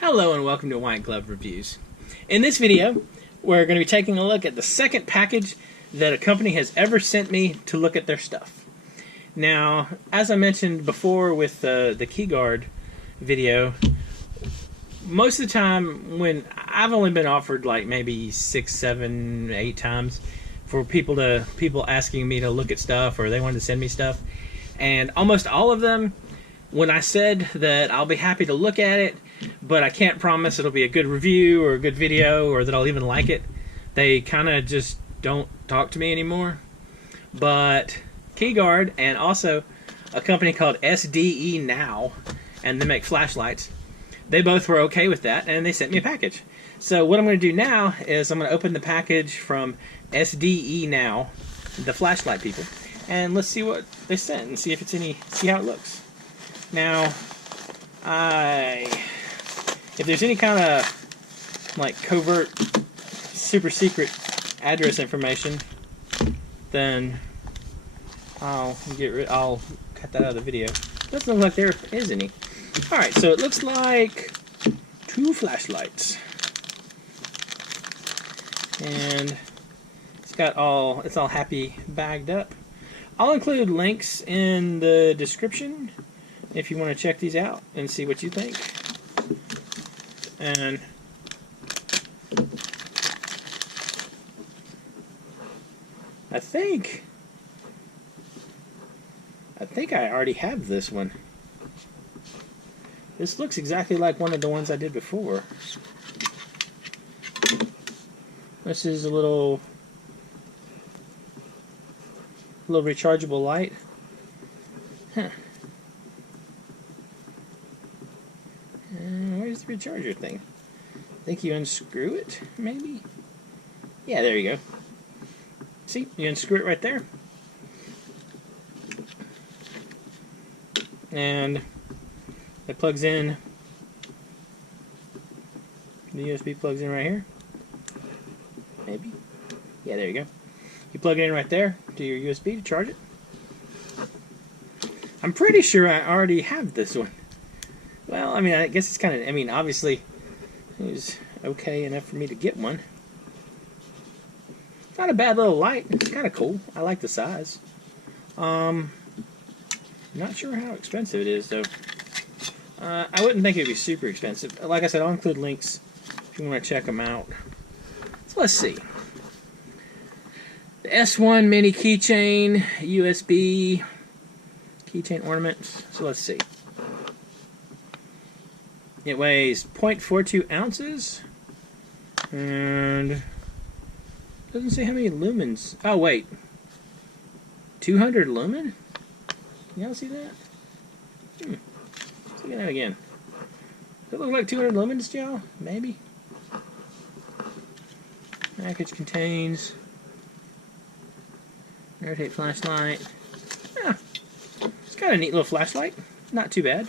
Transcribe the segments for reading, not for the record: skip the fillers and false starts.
Hello and welcome to White Glove Reviews. In this video, we're going to be taking a look at the second package that a company has ever sent me to look at their stuff. Now, as I mentioned before with the KeyGuard video, most of the time when I've only been offered like maybe 6, 7, 8 times for people asking me to look at stuff or they wanted to send me stuff, and almost all of them, when I said that I'll be happy to look at it, but I can't promise it'll be a good review or a good video or that I'll even like it, they kind of just don't talk to me anymore. But KeyGuard and also a company called SdeNow, and they make flashlights, they both were okay with that and they sent me a package. So what I'm going to do now is I'm going to open the package from SdeNow, the flashlight people, and let's see what they sent and see if it's see how it looks. Now, if there's any kind of like covert, super secret address information, then I'll cut that out of the video. Doesn't look like there is any. All right, so it looks like 2 flashlights, and it's all happy bagged up. I'll include links in the description if you want to check these out and see what you think. And I think I already have this one. This looks exactly like one of the ones I did before. This is a little rechargeable light. Huh. Where's the recharger thing? I think you unscrew it, maybe? Yeah, there you go. See, you unscrew it right there. And it plugs in. The USB plugs in right here. Maybe. Yeah, there you go. You plug it in right there to your USB to charge it. I'm pretty sure I already have this one. Well, I mean, I guess it's kind of, obviously, it was okay enough for me to get one. It's not a bad little light. It's kind of cool. I like the size. Not sure how expensive it is, though. I wouldn't think it would be super expensive. Like I said, I'll include links if you want to check them out. So let's see. The S1 mini keychain, USB keychain ornaments. So let's see. It weighs 0.42 ounces, and doesn't say how many lumens. Oh wait, 200 lumen? Y'all see that? Let's look at that again. Does it look like 200 lumens to y'all? Maybe. Package contains air-tight flashlight. Yeah, it's got a neat little flashlight. Not too bad.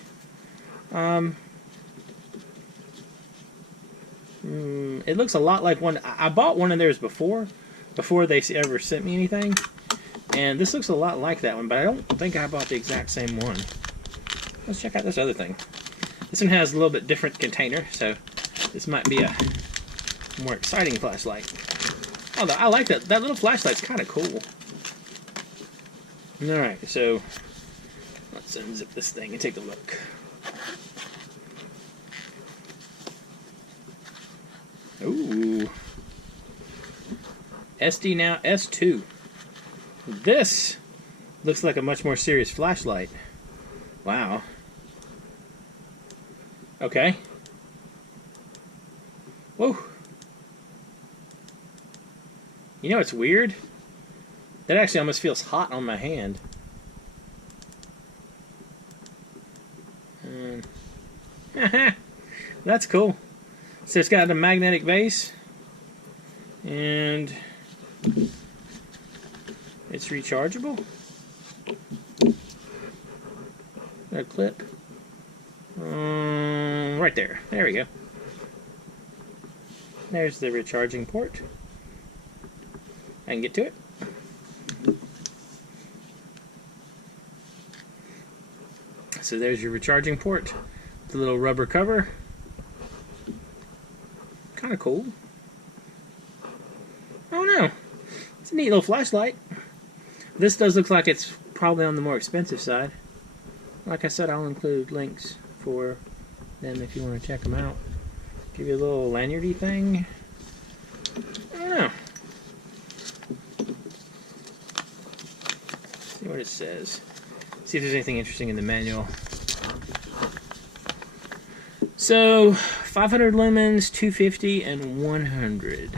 It looks a lot like one. I bought one of theirs before they ever sent me anything, and this looks a lot like that one, but I don't think I bought the exact same one. Let's check out this other thing. This one has a little bit different container, so this might be a more exciting flashlight. Although I like that little flashlight's kind of cool. Alright, so let's unzip this thing and take a look. Ooh. SdeNow S2. This looks like a much more serious flashlight. Wow. Okay. Whoa. You know what's weird? That actually almost feels hot on my hand. That's cool. So it's got a magnetic base, and it's rechargeable. Got a clip. Right there. There we go. There's the recharging port. I can get to it. So there's your recharging port. The little rubber cover. kind of cool. I don't know. It's a neat little flashlight. This does look like it's probably on the more expensive side. Like I said, I'll include links for them if you want to check them out. Give you a little lanyardy thing. I don't know. See what it says. See if there's anything interesting in the manual. So, 500 lumens, 250, and 100.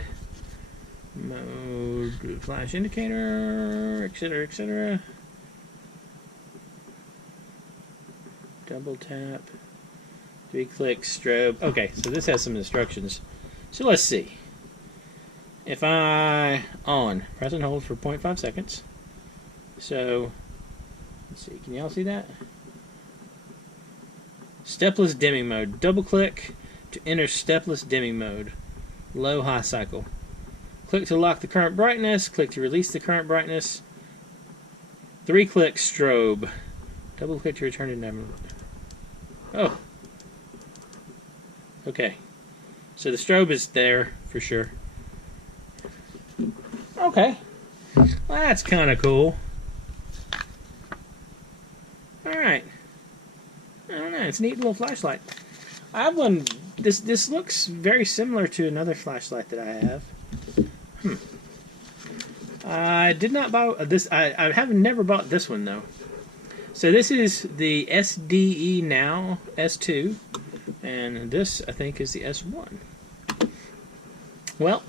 Mode, flash indicator, etc., etc. Double tap. 3-click strobe. Okay, so this has some instructions. So let's see. If I press and hold for 0.5 seconds. So, let's see. Can y'all see that? Stepless dimming mode. Double click to enter stepless dimming mode. Low high cycle. Click to lock the current brightness. Click to release the current brightness. 3-click strobe. Double click to return to never. Oh. Okay. So the strobe is there for sure. Okay. Well, that's kind of cool. Alright. I don't know. It's a neat little flashlight. I have one. This looks very similar to another flashlight that I have. I did not buy this. I have never bought this one though. So this is the SdeNow S2, and this I think is the S1. Well,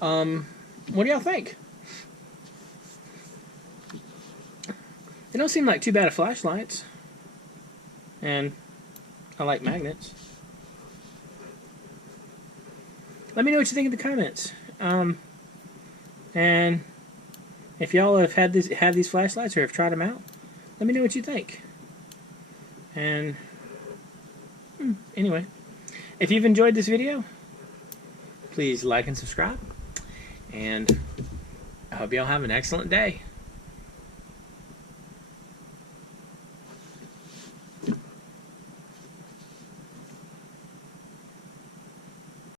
what do y'all think? They don't seem like too bad of flashlights, and I like magnets. Let me know what you think in the comments. And if y'all have these flashlights or have tried them out, let me know what you think. And anyway, if you've enjoyed this video, please like and subscribe. And I hope y'all have an excellent day.